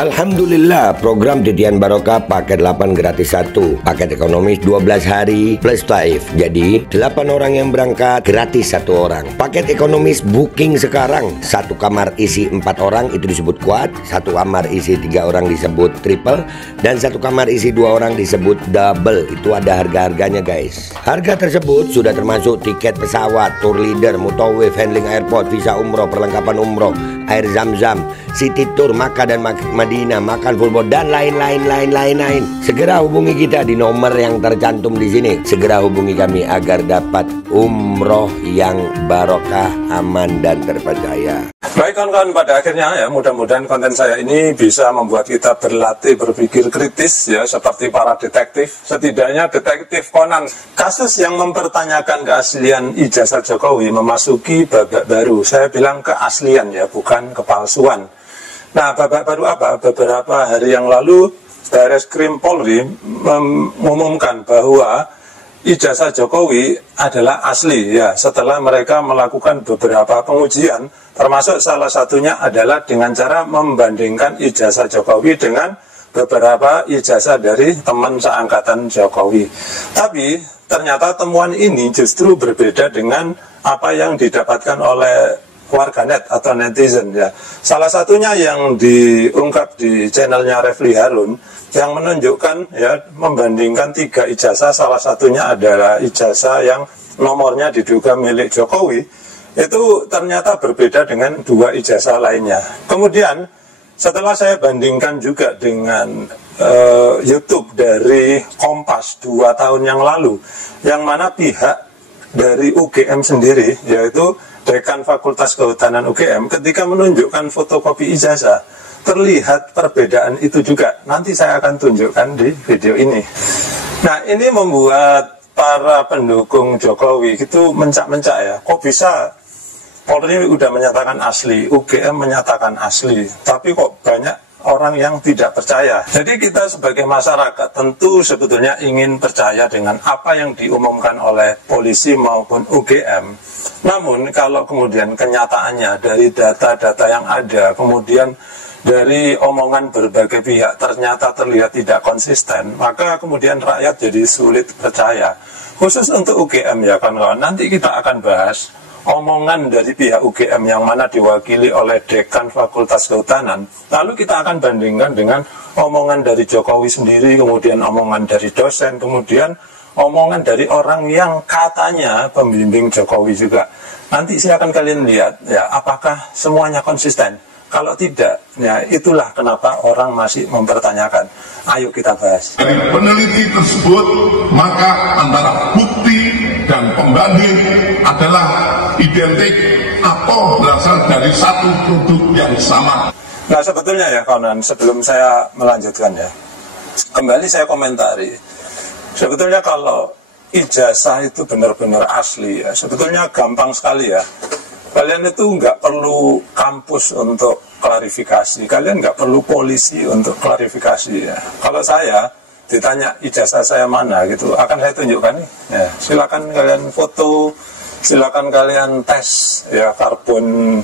Alhamdulillah, program Titian Barokah paket 8 gratis 1, paket ekonomis 12 hari plus taif. Jadi 8 orang yang berangkat gratis 1 orang. Paket ekonomis booking sekarang, 1 kamar isi 4 orang itu disebut quad, 1 kamar isi 3 orang disebut triple, dan 1 kamar isi 2 orang disebut double. Itu ada harga-harganya guys. Harga tersebut sudah termasuk tiket pesawat, tour leader, mutawif, handling airport, visa umroh, perlengkapan umroh, air zam-zam, city tour, Makkah dan Madinah, makan full board, dan lain-lain. Segera hubungi kita di nomor yang tercantum di sini. Segera hubungi kami agar dapat umroh yang barokah, aman dan terpercaya. Baik kawan-kawan, pada akhirnya ya mudah-mudahan konten saya ini bisa membuat kita berlatih berpikir kritis ya, seperti para detektif. Setidaknya detektif Conan. Kasus yang mempertanyakan keaslian ijazah Jokowi memasuki babak baru. Saya bilang keaslian ya, bukan kepalsuan. Nah, babak baru apa? Beberapa hari yang lalu Bareskrim Polri mengumumkan bahwa ijazah Jokowi adalah asli ya, setelah mereka melakukan beberapa pengujian, termasuk salah satunya adalah dengan cara membandingkan ijazah Jokowi dengan beberapa ijazah dari teman seangkatan Jokowi. Tapi ternyata temuan ini justru berbeda dengan apa yang didapatkan oleh warganet atau netizen ya. Salah satunya yang diungkap di channelnya Refli Harun yang menunjukkan ya, membandingkan 3 ijazah, salah satunya adalah ijazah yang nomornya diduga milik Jokowi, itu ternyata berbeda dengan 2 ijazah lainnya. Kemudian setelah saya bandingkan juga dengan YouTube dari Kompas 2 tahun yang lalu, yang mana pihak dari UGM sendiri, yaitu Dekan Fakultas Kehutanan UGM, ketika menunjukkan fotokopi ijazah, terlihat perbedaan itu juga. Nanti saya akan tunjukkan di video ini. Nah, ini membuat para pendukung Jokowi itu mencak-mencak ya. Kok bisa Polri udah menyatakan asli, UGM menyatakan asli, tapi kok banyak orang yang tidak percaya. Jadi kita sebagai masyarakat tentu sebetulnya ingin percaya dengan apa yang diumumkan oleh polisi maupun UGM. Namun kalau kemudian kenyataannya dari data-data yang ada, kemudian dari omongan berbagai pihak ternyata terlihat tidak konsisten, maka kemudian rakyat jadi sulit percaya. Khusus untuk UGM ya kawan-kawan, nanti kita akan bahas omongan dari pihak UGM yang mana diwakili oleh Dekan Fakultas Kehutanan. Lalu kita akan bandingkan dengan omongan dari Jokowi sendiri, kemudian omongan dari dosen, kemudian omongan dari orang yang katanya pembimbing Jokowi juga. Nanti silakan kalian lihat ya, apakah semuanya konsisten. Kalau tidak, ya itulah kenapa orang masih mempertanyakan. Ayo kita bahas. Dari peneliti tersebut, maka antara bukti dan pembanding adalah identik atau berasal dari satu produk yang sama. Nah sebetulnya ya kawan, sebelum saya melanjutkan ya, kembali saya komentari. Sebetulnya kalau ijazah itu benar-benar asli ya, sebetulnya gampang sekali ya. Kalian itu nggak perlu kampus untuk klarifikasi, kalian nggak perlu polisi untuk klarifikasi ya. Kalau saya ditanya ijazah saya mana gitu, akan saya tunjukkan nih. Ya, silakan kalian foto, silakan kalian tes ya karbon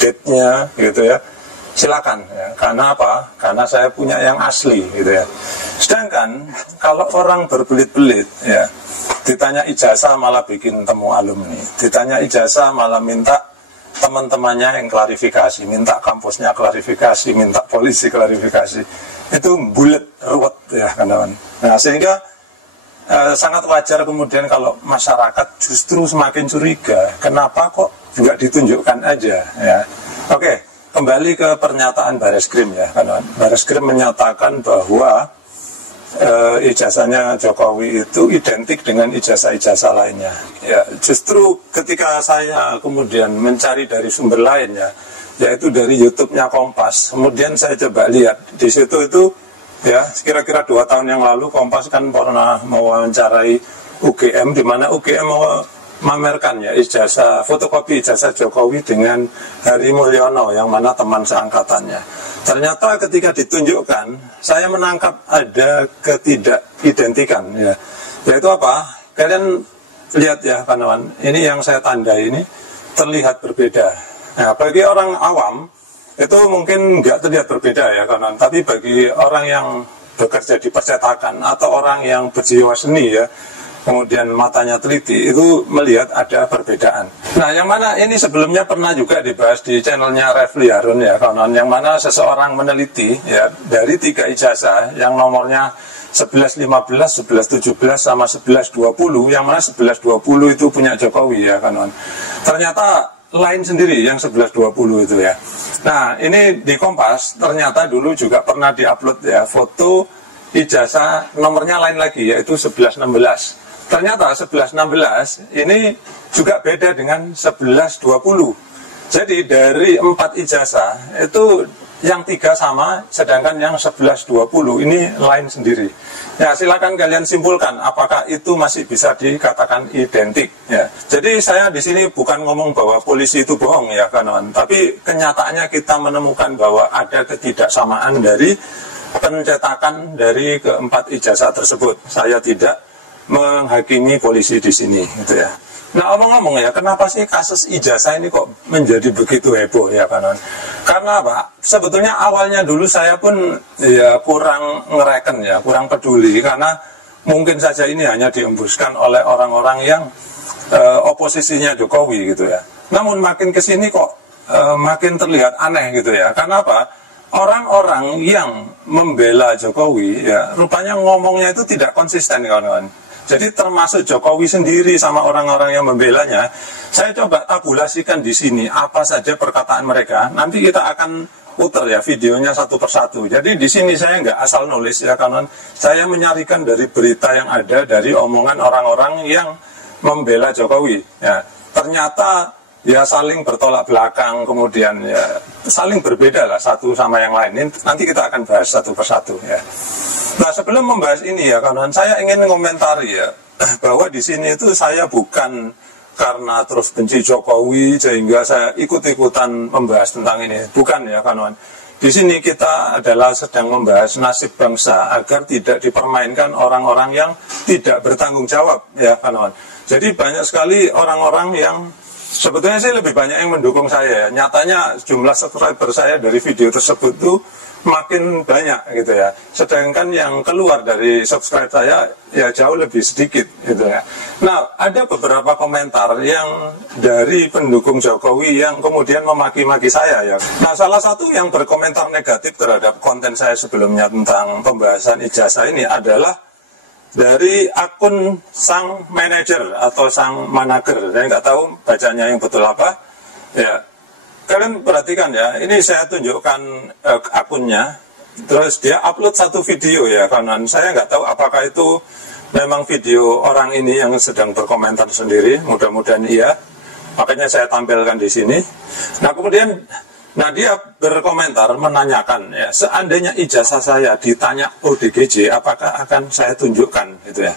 date-nya gitu ya. Silakan ya. Karena apa? Karena saya punya yang asli gitu ya. Sedangkan kalau orang berbelit-belit ya, ditanya ijazah malah bikin temu alumni, ditanya ijazah malah minta teman-temannya yang klarifikasi, minta kampusnya klarifikasi, minta polisi klarifikasi, itu bulet ruwet ya kawan. Nah sehingga sangat wajar kemudian kalau masyarakat justru semakin curiga, kenapa kok juga ditunjukkan aja ya. Oke, kembali ke pernyataan Bareskrim ya kawan. Bareskrim menyatakan bahwa ijazahnya Jokowi itu identik dengan ijazah-ijazah lainnya. Ya, justru ketika saya kemudian mencari dari sumber lain ya, yaitu dari YouTube-nya Kompas. Kemudian saya coba lihat di situ itu ya, kira-kira 2 tahun yang lalu Kompas kan pernah mewawancarai UGM, di mana UGM memamerkan ya ijazah, fotokopi ijazah Jokowi dengan Hari Mulyono yang mana teman seangkatannya. Ternyata ketika ditunjukkan, saya menangkap ada ketidakidentikan ya. Yaitu apa? Kalian lihat ya kawan, ini yang saya tandai ini terlihat berbeda. Nah, bagi orang awam itu mungkin nggak terlihat berbeda ya kawan, tapi bagi orang yang bekerja di percetakan atau orang yang berjiwa seni ya, kemudian matanya teliti, itu melihat ada perbedaan. Nah, yang mana ini sebelumnya pernah juga dibahas di channelnya Refli Harun ya kawan, yang mana seseorang meneliti ya dari 3 ijazah yang nomornya 1115, 1117 sama 1120, yang mana 1120 itu punya Jokowi ya kawan. Ternyata lain sendiri yang 1120 itu ya. Nah, ini di Kompas ternyata dulu juga pernah diupload ya foto ijazah nomornya lain lagi, yaitu 1116. Ternyata 1116 ini juga beda dengan 1120. Jadi dari 4 ijazah itu yang 3 sama, sedangkan yang 1120 ini lain sendiri. Ya, silakan kalian simpulkan apakah itu masih bisa dikatakan identik ya. Jadi saya di sini bukan ngomong bahwa polisi itu bohong ya kawan, tapi kenyataannya kita menemukan bahwa ada ketidaksamaan dari pencetakan dari keempat ijazah tersebut. Saya tidak menghakimi polisi di sini gitu ya. Nah, omong-omong ya, kenapa sih kasus ijazah ini kok menjadi begitu heboh ya kawan? Karena apa? Sebetulnya awalnya dulu saya pun ya kurang ngereken ya, kurang peduli, karena mungkin saja ini hanya diembuskan oleh orang-orang yang oposisinya Jokowi gitu ya. Namun makin kesini kok makin terlihat aneh gitu ya. Karena apa? Orang-orang yang membela Jokowi ya, rupanya ngomongnya itu tidak konsisten kawan-kawan. Jadi termasuk Jokowi sendiri sama orang-orang yang membelanya. Saya coba tabulasikan di sini apa saja perkataan mereka. Nanti kita akan putar ya videonya satu persatu. Jadi di sini saya nggak asal nulis ya kawan. Saya menyarikan dari berita yang ada, dari omongan orang-orang yang membela Jokowi. Ya, ternyata ya saling bertolak belakang, kemudian ya saling berbeda lah satu sama yang lain. Ini nanti kita akan bahas satu persatu ya. Nah, sebelum membahas ini ya kawan, saya ingin mengomentari ya bahwa di sini itu saya bukan karena terus benci Jokowi sehingga saya ikut-ikutan membahas tentang ini. Bukan ya kawan. Di sini kita adalah sedang membahas nasib bangsa agar tidak dipermainkan orang-orang yang tidak bertanggung jawab ya kawan. Jadi banyak sekali orang-orang yang sebetulnya sih lebih banyak yang mendukung saya. Nyatanya jumlah subscriber saya dari video tersebut tuh makin banyak gitu ya. Sedangkan yang keluar dari subscribe saya ya jauh lebih sedikit gitu ya. Nah, ada beberapa komentar yang dari pendukung Jokowi yang kemudian memaki-maki saya ya. Nah, salah satu yang berkomentar negatif terhadap konten saya sebelumnya tentang pembahasan ijazah ini adalah dari akun sang manajer atau sang manager. Saya nggak tahu bacanya yang betul apa ya. Kalian perhatikan ya, ini saya tunjukkan akunnya, terus dia upload satu video ya kawan. Saya nggak tahu apakah itu memang video orang ini yang sedang berkomentar sendiri, mudah-mudahan iya. Makanya saya tampilkan di sini. Nah kemudian, dia berkomentar menanyakan ya, seandainya ijazah saya ditanya ODGJ, apakah akan saya tunjukkan gitu ya.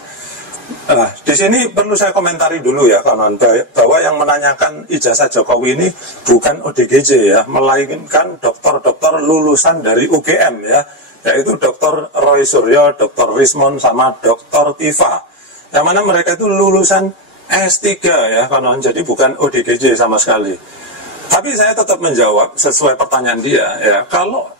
Nah, di sini perlu saya komentari dulu ya kawan, bahwa yang menanyakan ijazah Jokowi ini bukan ODGJ ya, melainkan dokter-dokter lulusan dari UGM ya, yaitu Dr. Roy Suryo, Dr. Rismond, sama Dr. Tifa, yang mana mereka itu lulusan S3 ya kawan, jadi bukan ODGJ sama sekali. Tapi saya tetap menjawab sesuai pertanyaan dia ya, kalau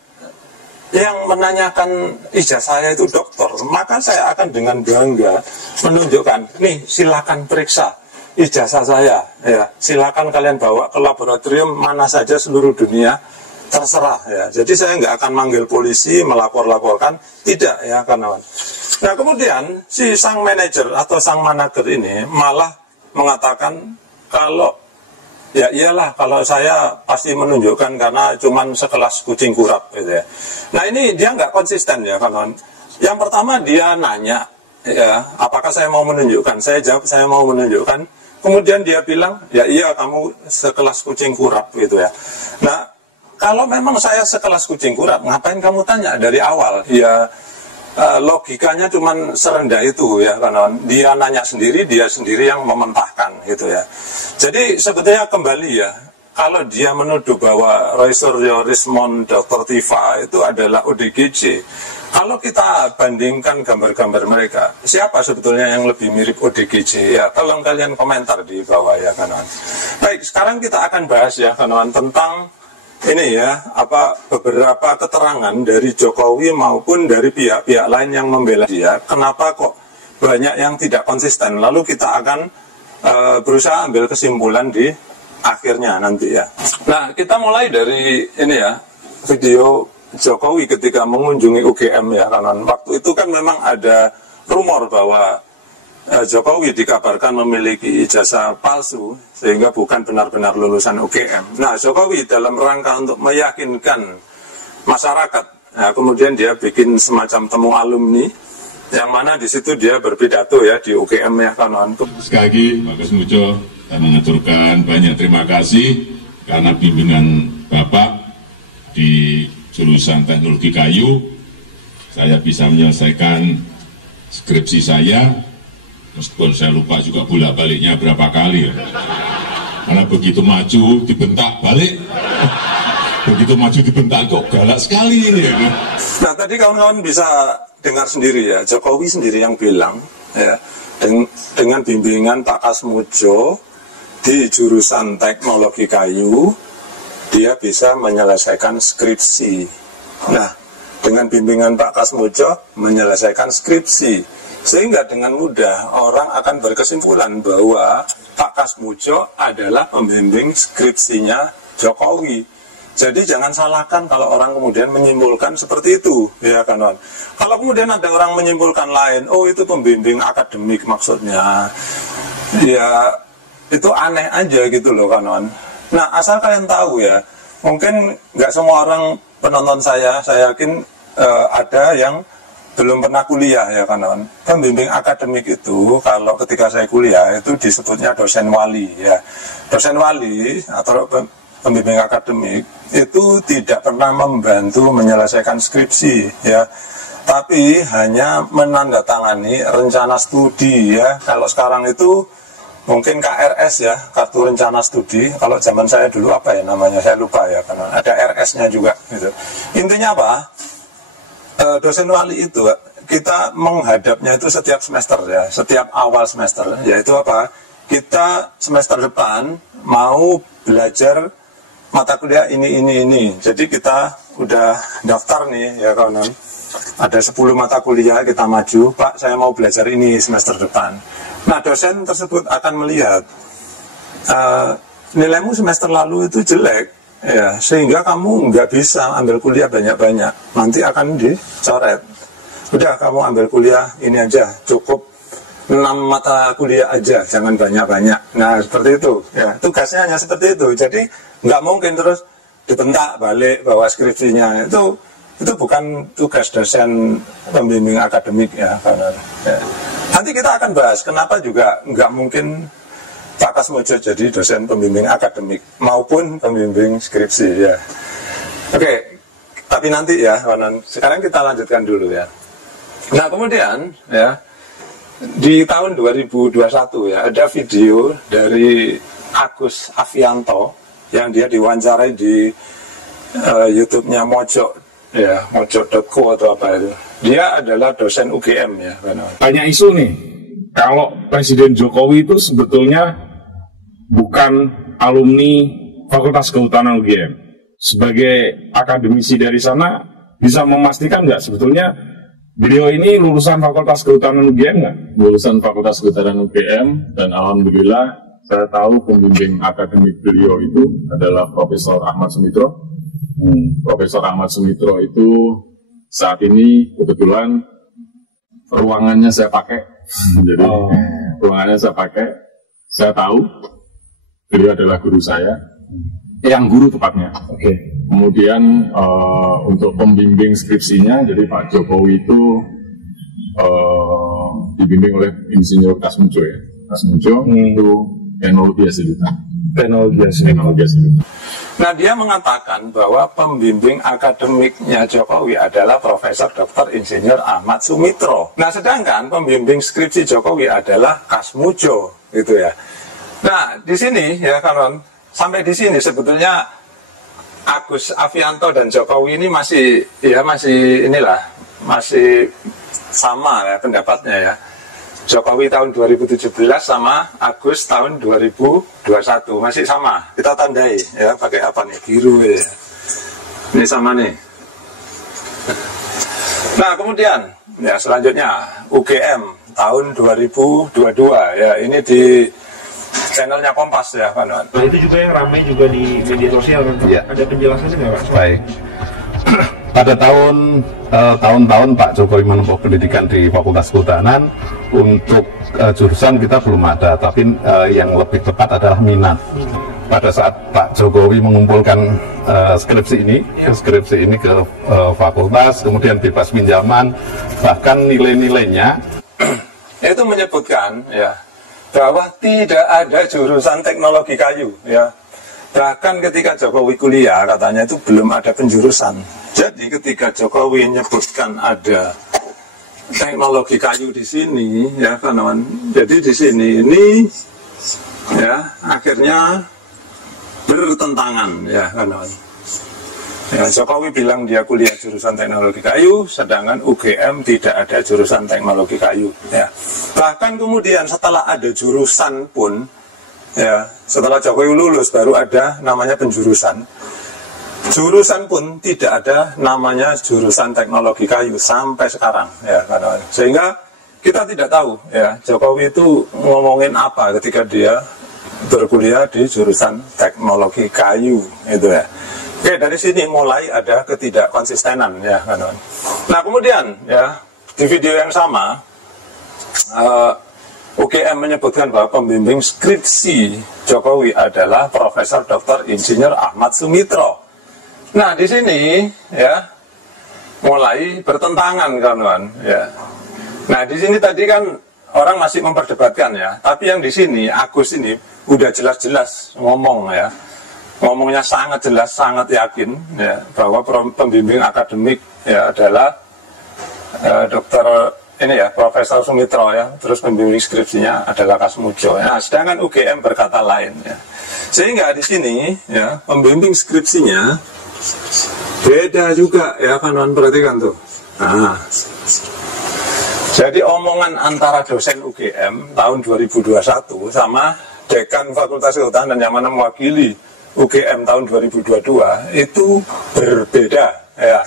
yang menanyakan ijazah saya itu dokter, maka saya akan dengan bangga menunjukkan, nih silakan periksa ijazah saya ya, silakan kalian bawa ke laboratorium mana saja seluruh dunia, terserah ya. Jadi saya nggak akan manggil polisi, melapor-laporkan, tidak ya kawan. Nah kemudian si sang manajer atau sang manager ini malah mengatakan kalau ya iyalah, kalau saya pasti menunjukkan karena cuman sekelas kucing kurap gitu ya. Nah ini dia nggak konsisten ya kawan. Yang pertama dia nanya ya, apakah saya mau menunjukkan? Saya jawab saya mau menunjukkan. Kemudian dia bilang ya iya kamu sekelas kucing kurap gitu ya. Nah kalau memang saya sekelas kucing kurap, ngapain kamu tanya dari awal? Ya logikanya cuman serendah itu ya kawan. Dia nanya sendiri, dia sendiri yang mementahkan gitu ya. Jadi sebetulnya kembali ya, kalau dia menuduh bahwa Roy Suryo, Rismond, Dr. Tifa itu adalah ODGJ, kalau kita bandingkan gambar-gambar mereka, siapa sebetulnya yang lebih mirip ODGJ? Ya tolong kalian komentar di bawah ya kawan. Baik, sekarang kita akan bahas ya kawan tentang ini ya, beberapa keterangan dari Jokowi maupun dari pihak-pihak lain yang membela dia, kenapa kok banyak yang tidak konsisten. Lalu kita akan berusaha ambil kesimpulan di akhirnya nanti ya. Nah, kita mulai dari ini ya, video Jokowi ketika mengunjungi UGM ya, karena waktu itu kan memang ada rumor bahwa Jokowi dikabarkan memiliki ijazah palsu sehingga bukan benar-benar lulusan UGM. Nah, Jokowi dalam rangka untuk meyakinkan masyarakat, nah, kemudian dia bikin semacam temu alumni, yang mana di situ dia berpidato ya di UGM ya, kawan. Sekali lagi, Pak Kasmujo, saya mengaturkan banyak terima kasih karena bimbingan Bapak di jurusan Teknologi Kayu, saya bisa menyelesaikan skripsi saya. Meskipun saya lupa juga bolak-baliknya berapa kali ya. Karena begitu maju dibentak balik. Begitu maju dibentak kok galak sekali ini ya. Nah, tadi kawan-kawan bisa dengar sendiri ya, Jokowi sendiri yang bilang ya, dengan bimbingan Pak Kasmujo di jurusan Teknologi Kayu, dia bisa menyelesaikan skripsi. Nah, dengan bimbingan Pak Kasmujo menyelesaikan skripsi. Sehingga dengan mudah orang akan berkesimpulan bahwa Pak Kasmujo adalah pembimbing skripsinya Jokowi. Jadi jangan salahkan kalau orang kemudian menyimpulkan seperti itu, ya kawan. Kalau kemudian ada orang menyimpulkan lain, oh itu pembimbing akademik maksudnya, ya itu aneh aja gitu loh kawan. Nah, asal kalian tahu ya, mungkin nggak semua orang penonton saya yakin ada yang belum pernah kuliah ya kawan. Pembimbing akademik itu kalau ketika saya kuliah itu disebutnya dosen wali ya. Dosen wali atau pembimbing akademik itu tidak pernah membantu menyelesaikan skripsi ya, tapi hanya menandatangani rencana studi ya. Kalau sekarang itu mungkin KRS ya, kartu rencana studi. Kalau zaman saya dulu apa ya namanya, saya lupa ya, karena ada RS-nya juga gitu. Intinya apa? Dosen wali itu kita menghadapnya itu setiap semester ya, setiap awal semester, yaitu apa? Kita semester depan mau belajar mata kuliah ini. Jadi kita udah daftar nih ya kawan. Ada 10 mata kuliah kita maju, Pak saya mau belajar ini semester depan. Nah, dosen tersebut akan melihat nilaimu semester lalu itu jelek ya, sehingga kamu nggak bisa ambil kuliah banyak-banyak, nanti akan dicoret. Udah kamu ambil kuliah ini aja, cukup 6 mata kuliah aja, jangan banyak-banyak. Nah seperti itu ya, tugasnya hanya seperti itu. Jadi nggak mungkin terus dibentak balik bahwa skripsinya itu bukan tugas dosen pembimbing akademik ya, karena ya. Nanti kita akan bahas kenapa juga nggak mungkin Pak Kasmujo jadi dosen pembimbing akademik maupun pembimbing skripsi ya. Oke, tapi nanti ya, sekarang kita lanjutkan dulu ya. Nah kemudian ya, di tahun 2021 ya, ada video dari Agus Avianto yang dia diwawancarai di YouTube-nya Mojok ya, mojok.co atau apa itu. Dia adalah dosen UGM ya. Banyak isu nih, kalau Presiden Jokowi itu sebetulnya bukan alumni Fakultas Kehutanan UGM. Sebagai akademisi dari sana, bisa memastikan nggak sebetulnya beliau ini lulusan Fakultas Kehutanan UGM nggak? Lulusan Fakultas Kehutanan UGM, dan alhamdulillah saya tahu pembimbing akademik beliau itu adalah Profesor Ahmad Sumitro. Profesor Ahmad Sumitro itu saat ini kebetulan ruangannya saya pakai. Jadi ruangannya saya pakai, saya tahu beliau adalah guru saya, yang guru tepatnya. Oke. Kemudian untuk pembimbing skripsinya, jadi Pak Jokowi itu dibimbing oleh Insinyur Kasmujo ya. Kasmujo itu teknologi hasil hutan. Nah, dia mengatakan bahwa pembimbing akademiknya Jokowi adalah Profesor Dr. Insinyur Ahmad Sumitro. Nah, sedangkan pembimbing skripsi Jokowi adalah Kasmujo, gitu ya. Nah, di sini ya kawan, sampai di sini sebetulnya Agus Avianto dan Jokowi ini masih sama ya pendapatnya ya. Jokowi tahun 2017 sama Agus tahun 2021 masih sama. Kita tandai ya, pakai apa nih, biru ya. Ini sama nih. Nah kemudian ya selanjutnya UGM tahun 2022 ya, ini di channelnya Kompas ya kawan. Nah itu juga yang ramai juga di media sosial kan Pak? Ya. Ada penjelasannya nggak Pak? Baik. Pada tahun-tahun Pak Jokowi menempuh pendidikan di Fakultas Kehutanan, untuk jurusan kita belum ada, tapi yang lebih tepat adalah minat. Pada saat Pak Jokowi mengumpulkan skripsi ini ke fakultas, kemudian bebas pinjaman, bahkan nilai-nilainya itu menyebutkan ya bahwa tidak ada jurusan teknologi kayu ya. Bahkan ketika Jokowi kuliah katanya itu belum ada penjurusan. Jadi ketika Jokowi menyebutkan ada teknologi kayu di sini ya kawan. Jadi di sini ini ya akhirnya bertentangan ya kawan. Ya, Jokowi bilang dia kuliah jurusan teknologi kayu, sedangkan UGM tidak ada jurusan teknologi kayu. Ya. Bahkan kemudian setelah ada jurusan pun, ya setelah Jokowi lulus baru ada namanya penjurusan. Jurusan pun tidak ada namanya jurusan teknologi kayu sampai sekarang, ya kawan. Sehingga kita tidak tahu, ya Jokowi itu ngomongin apa ketika dia berkuliah di jurusan teknologi kayu, itu ya. Oke, dari sini mulai ada ketidakkonsistenan ya kawan. Nah kemudian ya di video yang sama UGM menyebutkan bahwa pembimbing skripsi Jokowi adalah Profesor Dr. Insinyur Ahmad Sumitro. Nah di sini ya mulai bertentangan kawan ya. Nah di sini tadi kan orang masih memperdebatkan ya, tapi yang di sini Agus ini udah jelas-jelas ngomong ya. Ngomongnya sangat jelas, sangat yakin ya, bahwa pembimbing akademik ya adalah Profesor Sumitro ya, terus pembimbing skripsinya adalah Kasmujo ya. Sedangkan UGM berkata lain ya. Sehingga di sini ya pembimbing skripsinya beda juga ya kawan, perhatikan tuh. Nah, jadi omongan antara dosen UGM tahun 2021 sama dekan Fakultas Kehutanan yang mana mewakili UGM tahun 2022 itu berbeda ya.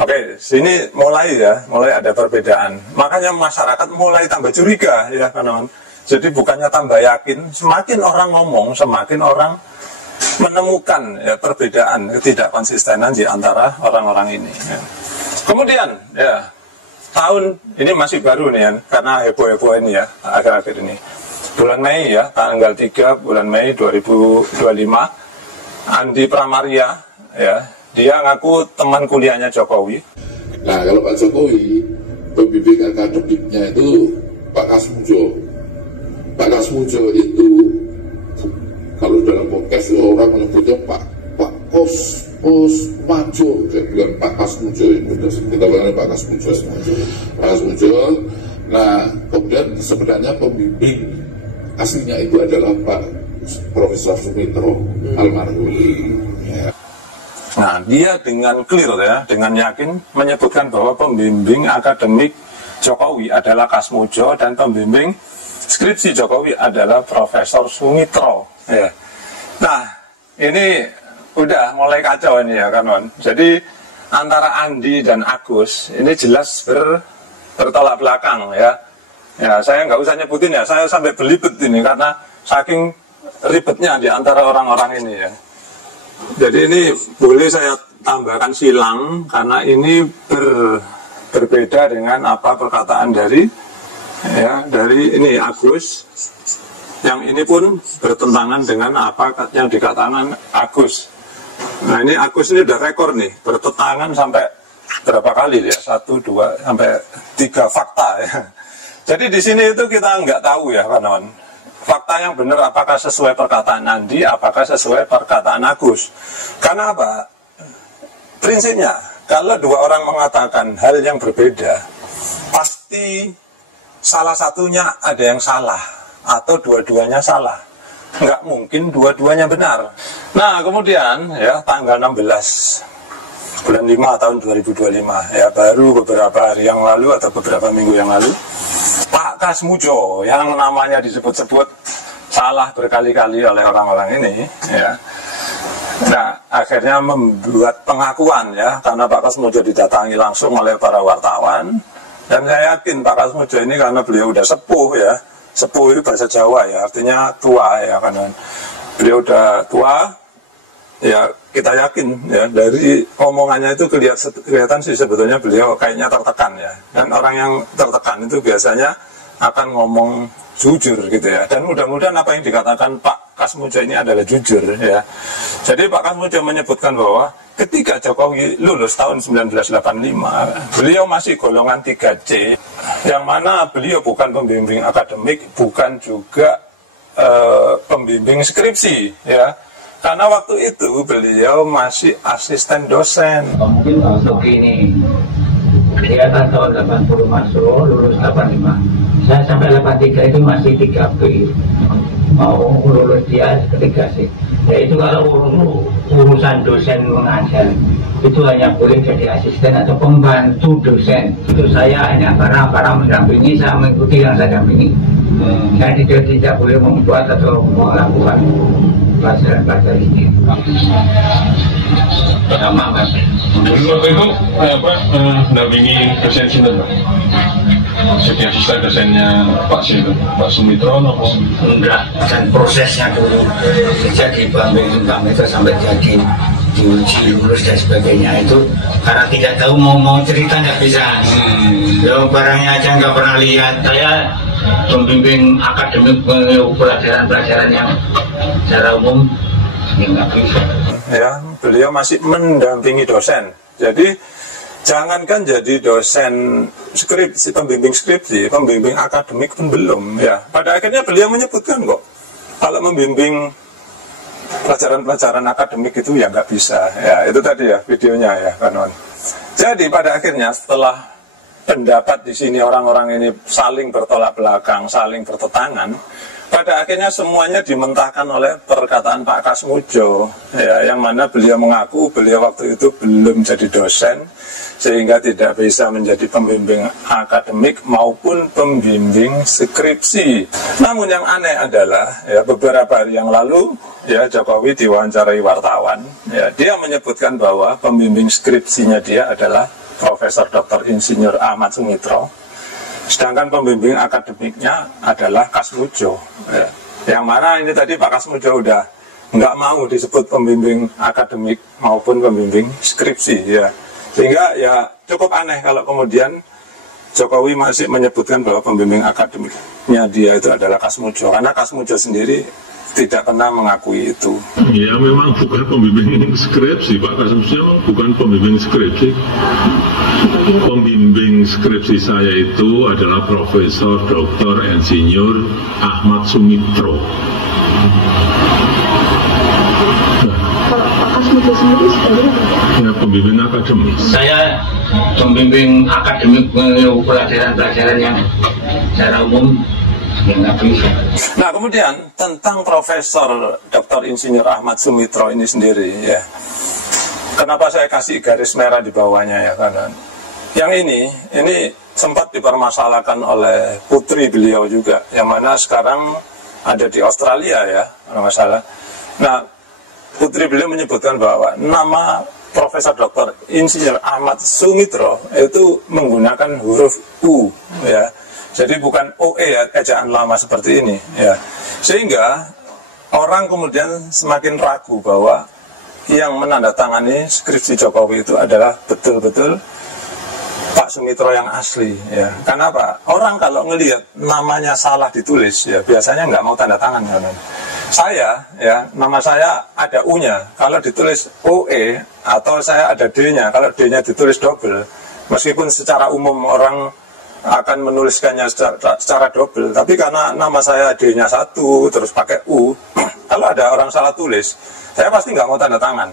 Oke, sini mulai ada perbedaan. Makanya masyarakat mulai tambah curiga ya kawan. Jadi bukannya tambah yakin, semakin orang ngomong, semakin orang menemukan ya perbedaan, ketidakkonsistenan di antara orang-orang ini. Ya. Kemudian ya tahun ini masih baru nih ya, karena heboh-heboh ini ya akhir-akhir ini. Bulan Mei ya, tanggal 3 bulan Mei 2025. Andi Pramaria, ya, dia ngaku teman kuliahnya Jokowi. Nah, kalau Pak Jokowi, pembimbing akademiknya itu Pak Kasmujo. Pak Kasmujo itu, kalau dalam podcast orang menyebutnya Pak Majo, bukan Pak Kasmujo, kita panggil Pak Kasmujo. Pak Kasmujo. Nah, kemudian sebenarnya pembimbing aslinya itu adalah Pak Profesor Sumitro almarhum. Ya. Nah, dia dengan clear ya, dengan yakin menyebutkan bahwa pembimbing akademik Jokowi adalah Kasmujo dan pembimbing skripsi Jokowi adalah Profesor Sumitro. Ya. Nah, ini udah mulai kacau ini ya kawan. Jadi antara Andi dan Agus ini jelas bertolak belakang ya. Ya, saya nggak usah nyebutin ya, saya sampai belibet ini karena saking ribetnya di antara orang-orang ini ya. Jadi ini boleh saya tambahkan silang karena ini berbeda dengan apa perkataan dari ini Agus. Yang ini pun bertentangan dengan apa yang dikatakan Agus. Nah ini Agus ini udah rekor nih, bertentangan sampai berapa kali ya? 1, 2, sampai 3 fakta ya. Jadi di sini itu kita nggak tahu ya kawan. Fakta yang benar apakah sesuai perkataan Andi, apakah sesuai perkataan Agus. Karena apa? Prinsipnya, kalau dua orang mengatakan hal yang berbeda, pasti salah satunya ada yang salah, atau dua-duanya salah. Nggak mungkin dua-duanya benar. Nah, kemudian ya tanggal 16 bulan 5 tahun 2025, ya baru beberapa hari yang lalu atau beberapa minggu yang lalu, Pak Kasmujo yang namanya disebut-sebut salah berkali-kali oleh orang-orang ini ya. Nah, akhirnya membuat pengakuan ya, karena Pak Kasmujo didatangi langsung oleh para wartawan. Dan saya yakin Pak Kasmujo ini karena beliau udah sepuh ya, sepuh itu bahasa Jawa ya, artinya tua ya, karena beliau udah tua ya, kita yakin ya dari omongannya itu kelihatan sih sebetulnya beliau kayaknya tertekan ya. Dan orang yang tertekan itu biasanya akan ngomong jujur gitu ya. Dan mudah-mudahan apa yang dikatakan Pak Kasmujo ini adalah jujur ya. Jadi Pak Kasmujo menyebutkan bahwa ketika Jokowi lulus tahun 1985, beliau masih golongan 3C, yang mana beliau bukan pembimbing akademik, bukan juga pembimbing skripsi ya. Karena waktu itu beliau masih asisten dosen. Mungkin untuk ini kelihatan tahun 80 masuk, lulus 85. Saya sampai 83 itu masih 3B. Mau lulus dia ketiga sih. Ya itu kalau urusan dosen mengajar, itu hanya boleh jadi asisten atau pembantu dosen. Itu saya hanya para mendampingi, saya mengikuti yang saya dampingi. Saya tidak boleh membuat atau melakukan pelajaran ini. Pertama Mas. Waktu itu mendampingi dosen sini Pak? Jadi asisten dosennya Pak Sumitro atau enggak, dan prosesnya dulu sejak dibimbing kami itu sampai jadi diuji lulus dan sebagainya itu karena tidak tahu mau cerita nggak bisa. Barangnya aja nggak pernah lihat. Saya membimbing akademik pelajaran-pelajaran yang secara umum ya nggak bisa. Ya, beliau masih mendampingi dosen. Jadi jangankan jadi dosen skripsi, pembimbing skripsi, pembimbing akademik pun belum ya. Pada akhirnya beliau menyebutkan kok, kalau membimbing pelajaran-pelajaran akademik itu ya nggak bisa. Ya itu tadi ya videonya ya kawan. Jadi pada akhirnya setelah pendapat di sini orang-orang ini saling bertolak belakang, saling bertentangan, pada akhirnya semuanya dimentahkan oleh perkataan Pak Kasmujo ya, yang mana beliau mengaku beliau waktu itu belum jadi dosen sehingga tidak bisa menjadi pembimbing akademik maupun pembimbing skripsi. Namun yang aneh adalah ya beberapa hari yang lalu ya Jokowi diwawancarai wartawan ya, dia menyebutkan bahwa pembimbing skripsinya dia adalah Profesor Dr. Insinyur Ahmad Sumitro, sedangkan pembimbing akademiknya adalah Kasmujo ya. Yang mana ini tadi Pak Kasmujo udah nggak mau disebut pembimbing akademik maupun pembimbing skripsi ya, sehingga ya cukup aneh kalau kemudian Jokowi masih menyebutkan bahwa pembimbing akademiknya dia itu adalah Kasmujo, karena Kasmujo sendiri tidak pernah mengakui itu. Ya memang bukan pembimbing skripsi, Pak Kasmujo bukan pembimbing skripsi. Pembimbing skripsi saya itu adalah Profesor Dr. Insinyur Ahmad Sumitro. Pak Kasmujo sendiri sebenarnya ya pembimbing akademik. Saya pembimbing akademik pelajaran-pelajaran yang secara umum Nah kemudian tentang Profesor Dr. Insinyur Ahmad Sumitro ini sendiri ya, kenapa saya kasih garis merah di bawahnya ya, karena yang ini sempat dipermasalahkan oleh putri beliau juga, yang mana sekarang ada di Australia ya kalau nggak salah. Nah putri beliau menyebutkan bahwa nama Profesor Dr. Insinyur Ahmad Sumitro itu menggunakan huruf U ya. Jadi bukan OE ya, ejaan lama seperti ini ya. Sehingga orang kemudian semakin ragu bahwa yang menandatangani skripsi Jokowi itu adalah betul-betul Pak Sumitro yang asli ya. Kenapa? Orang kalau ngelihat namanya salah ditulis ya biasanya nggak mau tanda tangan kan. Saya ya, nama saya ada U-nya, kalau ditulis OE atau saya ada D-nya, kalau D-nya ditulis double, meskipun secara umum orang akan menuliskannya secara double, tapi karena nama saya D-nya 1 terus pakai U, kalau ada orang salah tulis, saya pasti nggak mau tanda tangan.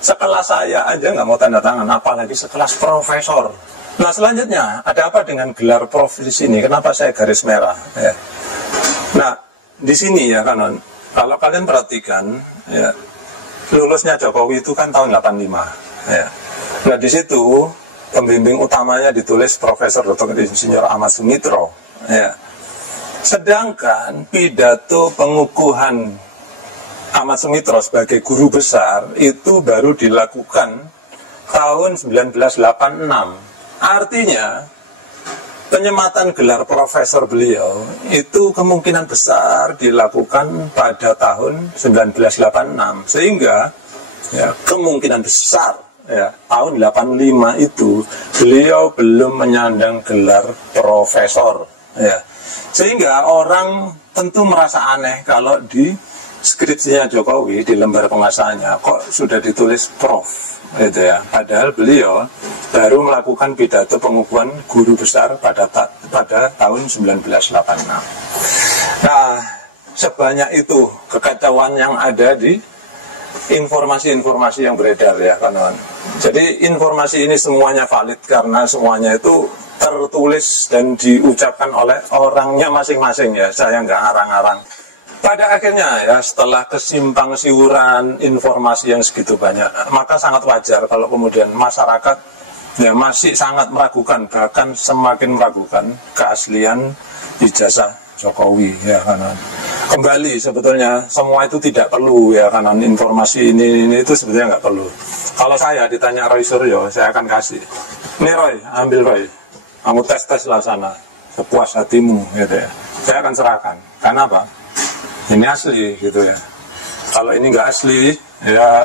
Sekelas saya aja nggak mau tanda tangan, apalagi sekelas profesor. Nah selanjutnya, ada apa dengan gelar prof di sini? Kenapa saya garis merah? Ya. Nah di sini ya kanon, kalau kalian perhatikan, ya, lulusnya Jokowi itu kan tahun 85. Ya. Nah di situ pembimbing utamanya ditulis Profesor Dr. Insinyur Ahmad Sumitro ya. Sedangkan pidato pengukuhan Ahmad Sumitro sebagai guru besar itu baru dilakukan tahun 1986. Artinya penyematan gelar profesor beliau itu kemungkinan besar dilakukan pada tahun 1986, sehingga ya, kemungkinan besar ya, tahun 85 itu beliau belum menyandang gelar profesor ya. Sehingga orang tentu merasa aneh kalau di skripsinya Jokowi, di lembar pengasahannya kok sudah ditulis prof gitu ya. Padahal beliau baru melakukan pidato pengukuhan guru besar pada tahun 1986. Nah, sebanyak itu kekacauan yang ada di informasi-informasi yang beredar ya kawan. Jadi informasi ini semuanya valid karena semuanya itu tertulis dan diucapkan oleh orangnya masing-masing ya. Saya nggak ngarang-ngarang. Pada akhirnya ya, setelah kesimpang siuran informasi yang segitu banyak, maka sangat wajar kalau kemudian masyarakat ya masih sangat meragukan, bahkan semakin meragukan keaslian ijazah Jokowi ya kanan. Kembali sebetulnya semua itu tidak perlu ya kanan, informasi ini itu sebetulnya nggak perlu. Kalau saya ditanya Roy Suryo, saya akan kasih. Ini Roy, ambil Roy, kamu tes lah sana, sepuas hatimu gitu ya. Saya akan serahkan. Karena apa? Ini asli gitu ya. Kalau ini nggak asli, ya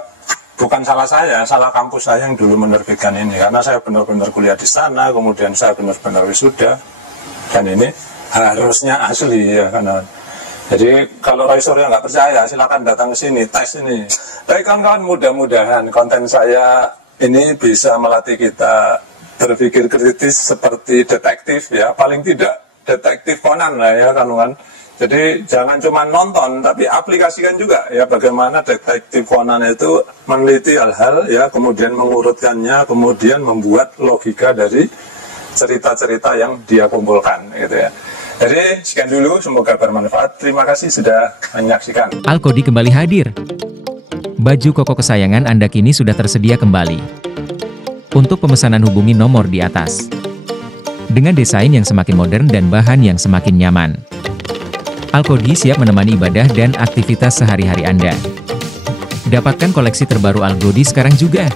bukan salah saya, salah kampus saya yang dulu menerbitkan ini. Karena saya benar-benar kuliah di sana, kemudian saya benar-benar wisuda, dan ini harusnya asli ya karena. Jadi kalau Roy Suryo nggak percaya, silakan datang ke sini, tes ini. Baik kawan-kawan, mudah-mudahan konten saya ini bisa melatih kita berpikir kritis seperti detektif ya, paling tidak detektif Conan lah ya kawan-kawan. Jadi jangan cuma nonton, tapi aplikasikan juga ya bagaimana detektif Conan itu meneliti hal-hal ya, kemudian mengurutkannya, kemudian membuat logika dari cerita-cerita yang dia kumpulkan gitu ya. Jadi sekian dulu, semoga bermanfaat. Terima kasih sudah menyaksikan. Alkodi kembali hadir. Baju koko kesayangan Anda kini sudah tersedia kembali. Untuk pemesanan hubungi nomor di atas. Dengan desain yang semakin modern dan bahan yang semakin nyaman. Alkodi siap menemani ibadah dan aktivitas sehari-hari Anda. Dapatkan koleksi terbaru Alkodi sekarang juga.